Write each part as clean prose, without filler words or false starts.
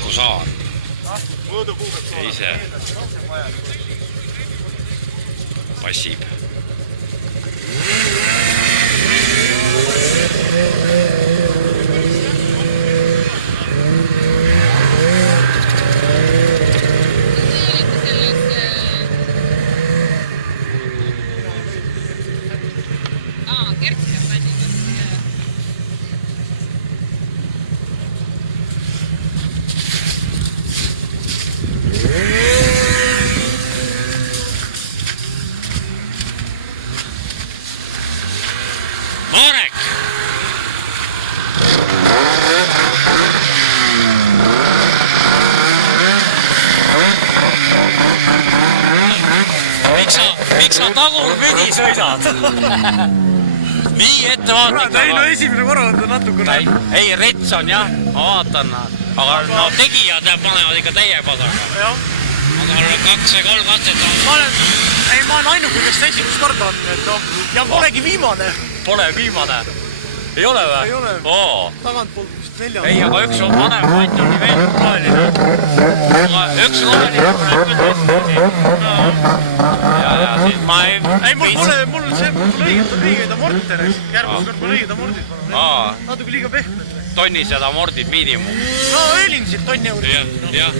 Margus Aar. Ja ise passib. Marek! Miks sa tagurpidi sõidad? Nii ettevaatlik. Ei, no esimene korra on ta natukene. Ei, rets on jah, ma vaatan. Aga no tegijad panevad ikka täie pasaga. Jah. Aga 2 või 3 katset on. Ma olen ainuke, kes esimest korda on. Ja polegi viimane. Pole viimane. Ei ole või? Ei ole. Tagantpoolt vist 4. Ei, aga üks on vanem kant oli veel roheline. Aga üks roheline on ja siis ma ei... Ei, mul õiged amorter, järgmine kord mul õiged amordid. Natuke liiga pehmed. Tonnised amordid miinimum. No öölin siit tonni juurde. Jah.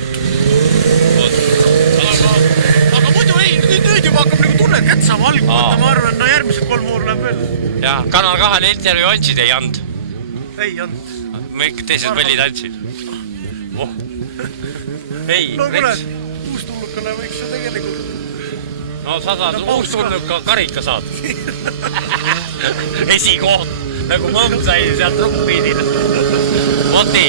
Aga muidu ei, nüüd juba hakkab nagu tunned kätsama algul. Ma arvan, no järgmised 3 vooru läheb veel. Ja, Kanal 2 intervjuu andsid ei and. Ei and. Kõik teised võllid andsid. Ei, no kuule, rets. uustulnukale võiks ju tegelikult... No sa saad uustulnuka karika saad. Esikoht, nagu mõmm sai sealt rukkpiidil. Voti.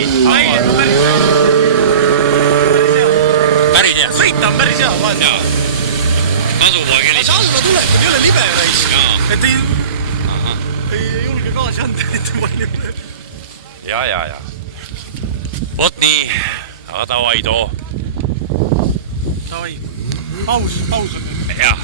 Päris hea. Sõita on päris hea. Kasupoeg helistab. See alla tuleb, ei ole libe raisk. Et ei julge gaasi anda, et palju. Ja. Vot nii, aga davai too. Davai. Paus on nüüd. Jah.